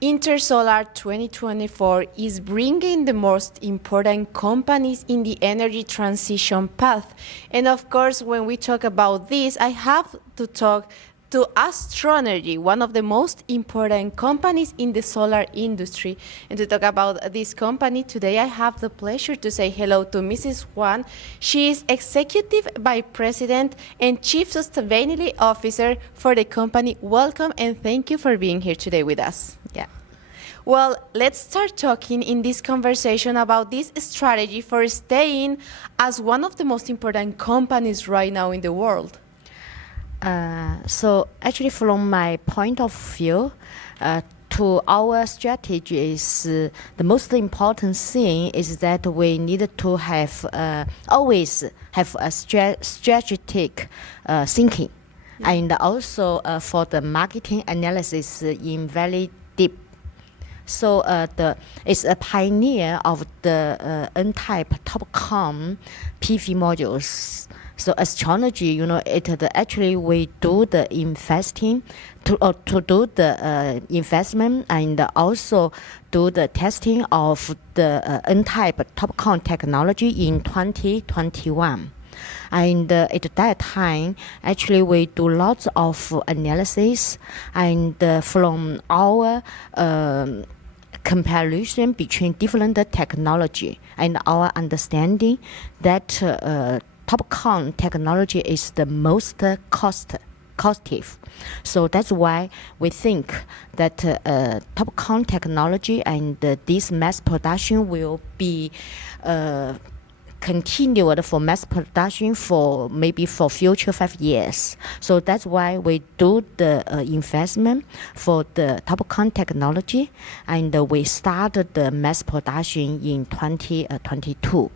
Intersolar 2024 is bringing the most important companies in the energy transition path. And of course, when we talk about this, I have to talk to Astronergy, one of the most important companies in the solar industry. And to talk about this company, today I have the pleasure to say hello to Mrs. Huang. She is Executive Vice President and Chief Sustainability Officer for the company. Welcome and thank you for being here today with us. Yeah. Well, let's start talking in this conversation about this strategy for staying as one of the most important companies right now in the world. So actually from my point of view, to our strategy is the most important thing is that we need to have always have a strategic thinking, and also for the marketing analysis in very deep. So it's a pioneer of the N-type TOPCon PV modules. So Astronergy, actually we do the investing to do the investment and also do the testing of the N-type TOPCon technology in 2021. And at that time, actually we do lots of analysis and from our comparison between different technology and our understanding that TOPCon technology is the most cost-effective. So that's why we think that TOPCon technology and this mass production will be continued for mass production for maybe for future 5 years. So that's why we do the investment for the TOPCon technology, and we started the mass production in 2022.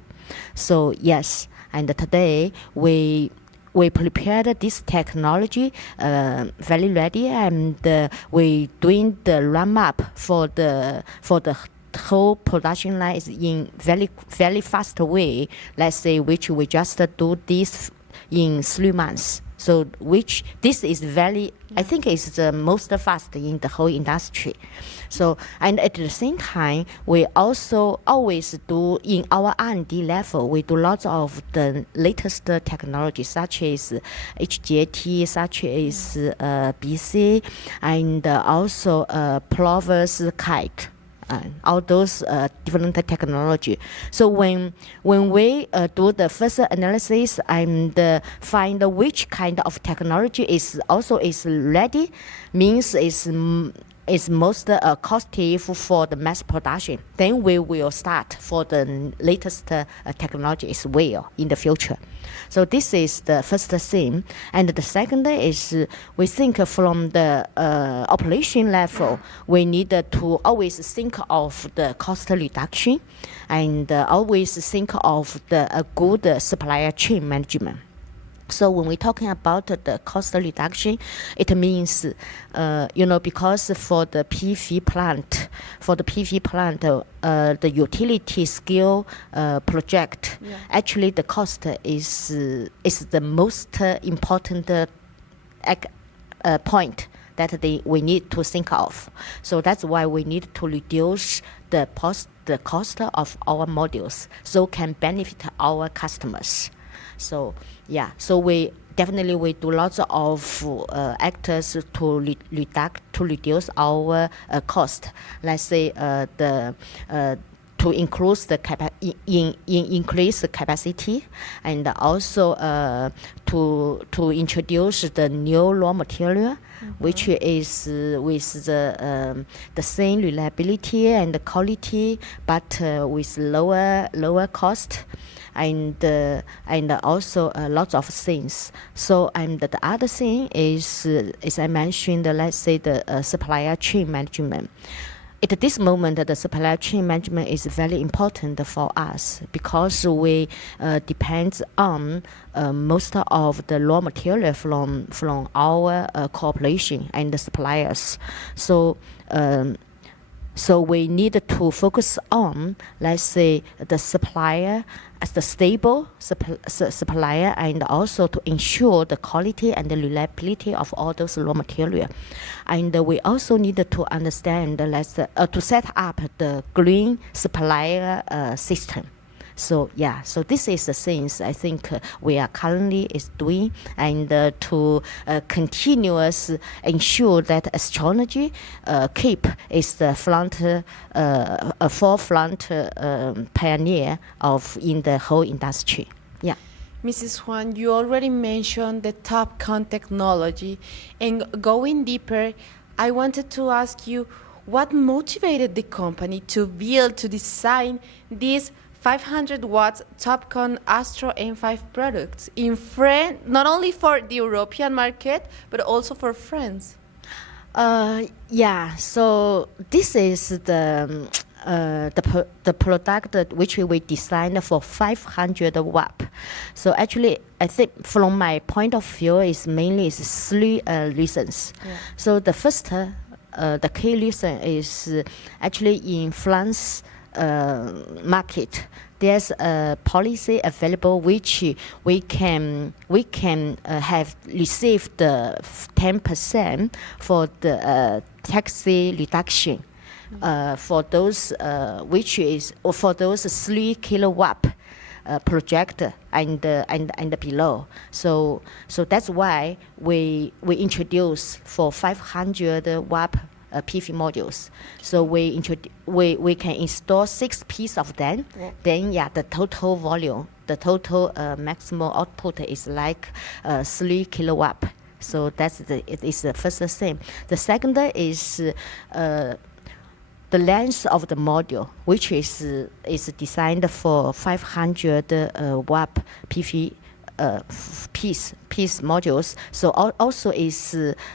So yes, and today we prepared this technology very ready, and we doing the ramp up for the whole production line is in very fast way. Let's say which we just do this in 3 months. So which this is very, I think is the most fast in the whole industry. So, and at the same time, we also always do in our R&D level, we do lots of the latest technology such as HGAT, such as BC, and also perovskite. All those different technology. So when we do the first analysis and find which kind of technology is ready, means is most cost-effective for the mass production, then we will start for the latest technology as well in the future. So this is the first thing. And the second is we think from the operation level, we need to always think of the cost reduction and always think of the good supplier chain management. So when we're talking about the cost reduction, it means, because for the PV plant, the utility scale project, actually the cost is the most important point that we need to think of. So that's why we need to reduce the cost of our modules so can benefit our customers. So yeah, so we do lots of actors to reduce our cost. Let's say to increase the capacity, and also to introduce the new raw material, which is with the same reliability and quality, but with lower cost. And also lots of things. So, and the other thing is, as I mentioned, let's say the supplier chain management. At this moment, the supply chain management is very important for us because we depend on most of the raw material from our cooperation and the suppliers. So So we need to focus on, let's say, the supplier as the stable supplier, and also to ensure the quality and the reliability of all those raw material. And we also need to understand, to set up the green supplier system. So yeah, so this is the things I think we are currently is doing, and to continuous ensure that Astronergy keep is the forefront pioneer in the whole industry. Yeah. Mrs. Huang, you already mentioned the TOPCon technology, and going deeper, I wanted to ask you what motivated the company to design these 500 watts TOPCon Astro M5 products in France, not only for the European market, but also for France. Yeah, so this is the product that which we designed for 500 watt. So actually, I think from my point of view, is mainly three reasons. Yeah. So the first, the key reason is actually in France market. There's a policy available which we can have received 10% for the tax reduction for those for those 3 kilowatt project and below. So that's why we introduce for 500 watt PV modules. So we can install 6 pieces of them. Yeah. Then the total volume, the total maximum output is like 3 kilowatt. So it is the first thing. The second is the length of the module, which is designed for 500 watt PV piece modules. So also is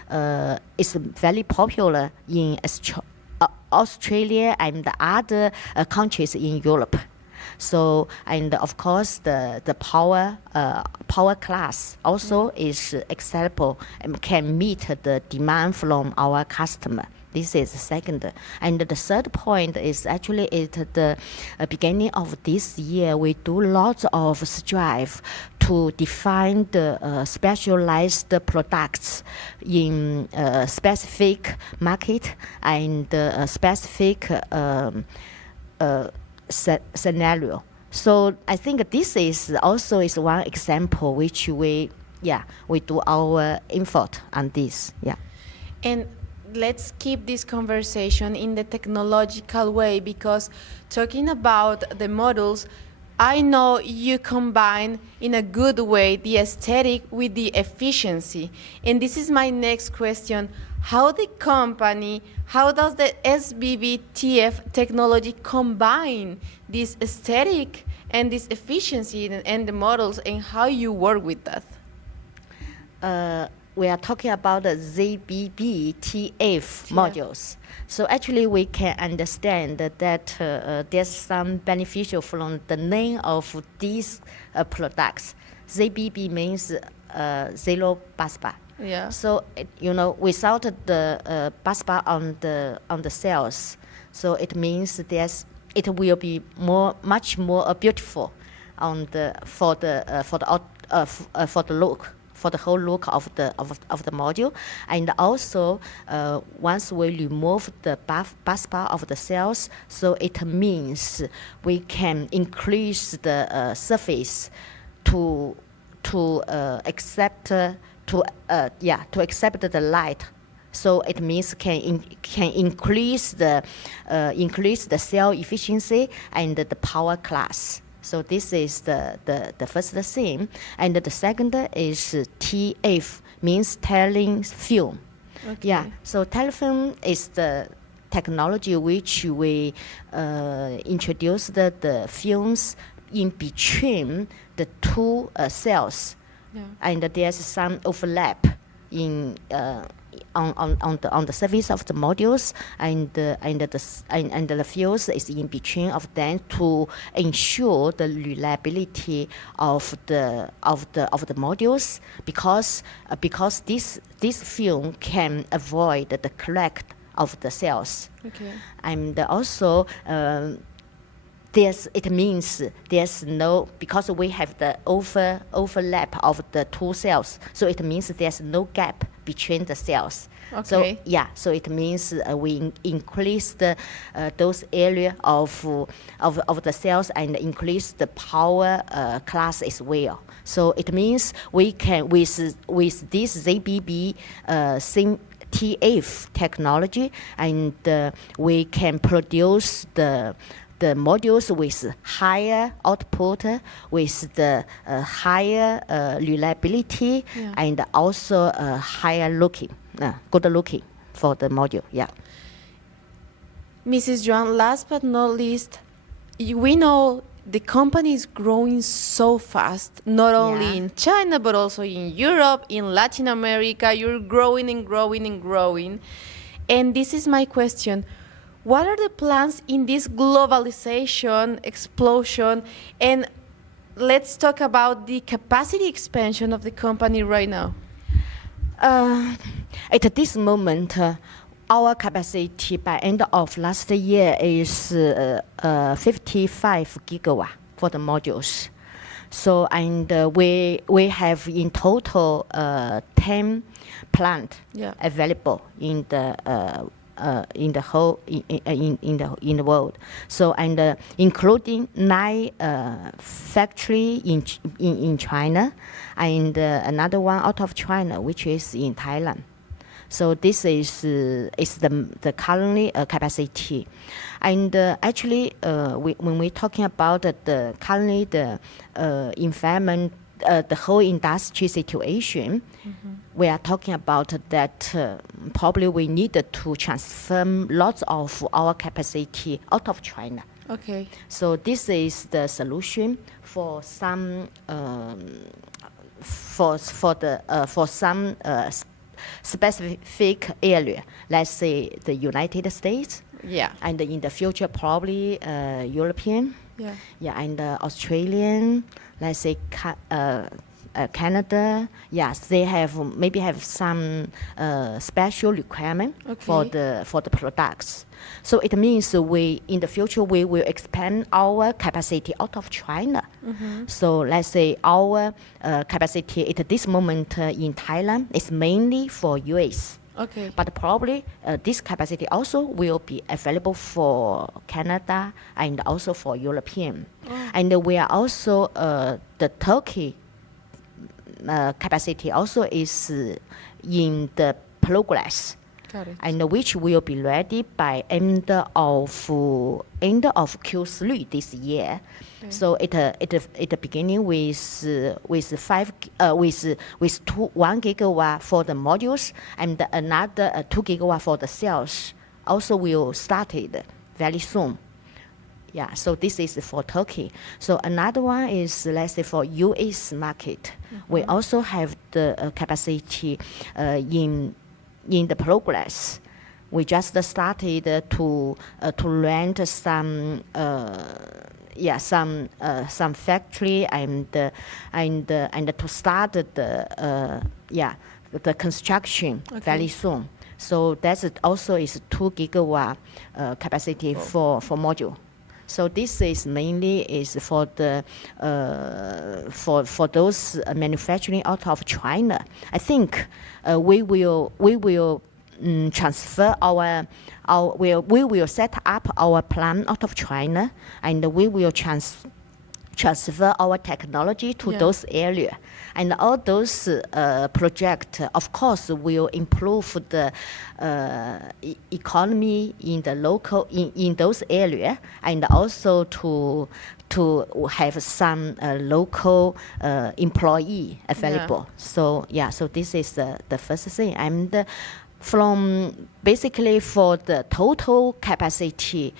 very popular in Australia and other countries in Europe. So, and of course the power class also is acceptable and can meet the demand from our customer. This is the second. And the third point is actually at the beginning of this year, we do lots of strive to define the specialized products in specific market and specific scenario. So I think this is also is one example which we do our effort on this. Yeah. And let's keep this conversation in the technological way, because talking about the models, I know you combine in a good way the aesthetic with the efficiency. And this is my next question. How does the ZBB-TF technology combine this aesthetic and this efficiency and the models, and how you work with that? We are talking about the ZBB-TF modules. So actually we can understand that there's some beneficial from the name of these products. ZBB means zero busbar. Yeah. So without the busbar on the cells, so it means it will be much more beautiful for the look. For the whole look of the module, and also once we remove the busbar of the cells, so it means we can increase the surface to accept the light. So it means can increase the cell efficiency and the power class. So this is the first thing. And the second is TF, means thin film. Okay. Yeah, so thin film is the technology which we introduced the films in between the two cells. Yeah. And there's some overlap in on the surface of the modules, and the fuse is in between of them to ensure the reliability of the modules, because this film can avoid the crack of the cells. Okay. And also, it means there's no, because we have the overlap of the two cells, so it means there's no gap between the cells. Okay. So so it means we increase the those area of the cells and increase the power class as well. So it means we can with this ZBB-TF technology, and we can produce the modules with higher output, with the higher reliability, and also higher looking, good looking for the module. Yeah. Mrs. Yuan, last but not least, we know the company is growing so fast, not only in China, but also in Europe, in Latin America. You're growing and growing and growing. And this is my question. What are the plans in this globalization explosion? And let's talk about the capacity expansion of the company right now. At this moment, our capacity by end of last year is 55 gigawatt for the modules. So, and we have in total 10 plant available in the whole in the world. So, and including 9 factory in China, and another one out of China, which is in Thailand. So this is the currently capacity, and actually when we're talking about the currently the environment, the whole industry situation, we are talking about that probably we need to transfer lots of our capacity out of China. Okay. So this is the solution for some for some specific area, let's say the United States, and in the future probably European, and Australian, let's say Canada. Yes, they maybe have some special requirement for the products. So it means in the future we will expand our capacity out of China. So let's say our capacity at this moment in Thailand is mainly for US. Okay. But probably this capacity also will be available for Canada and also for European. And we are also the Turkey capacity also is in the progress. Got it. And which will be ready by end of Q3 this year. Okay. So it beginning with 1 gigawatt for the modules, and another 2 gigawatt for the cells. Also will started very soon. Yeah, so this is for Turkey. So another one is, let's say, for US market. We also have the capacity in the progress. We just started to rent some factory and to start the construction very soon. So that's also is 2 gigawatt capacity for module. So this is mainly is for the for those manufacturing out of China. I think we will transfer we will set up our plant out of China, and we will transfer our technology to those areas. And all those projects, of course, will improve the economy in the local, in those areas, and also to have some local employee available. So this is the first thing. And from basically for the total capacity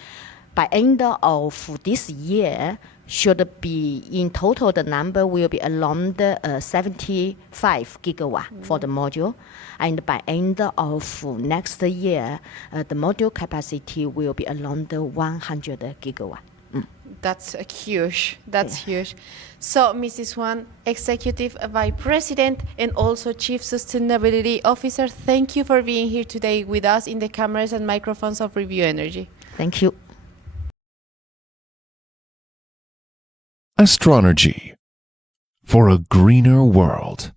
by end of this year, should be in total the number will be around 75 gigawatt for the module, and by end of next year the module capacity will be around 100 gigawatt. That's huge. That's huge. So, Mrs. Huang, Executive Vice President and also Chief Sustainability Officer, thank you for being here today with us in the cameras and microphones of Review Energy. Thank you. Astronergy for a greener world.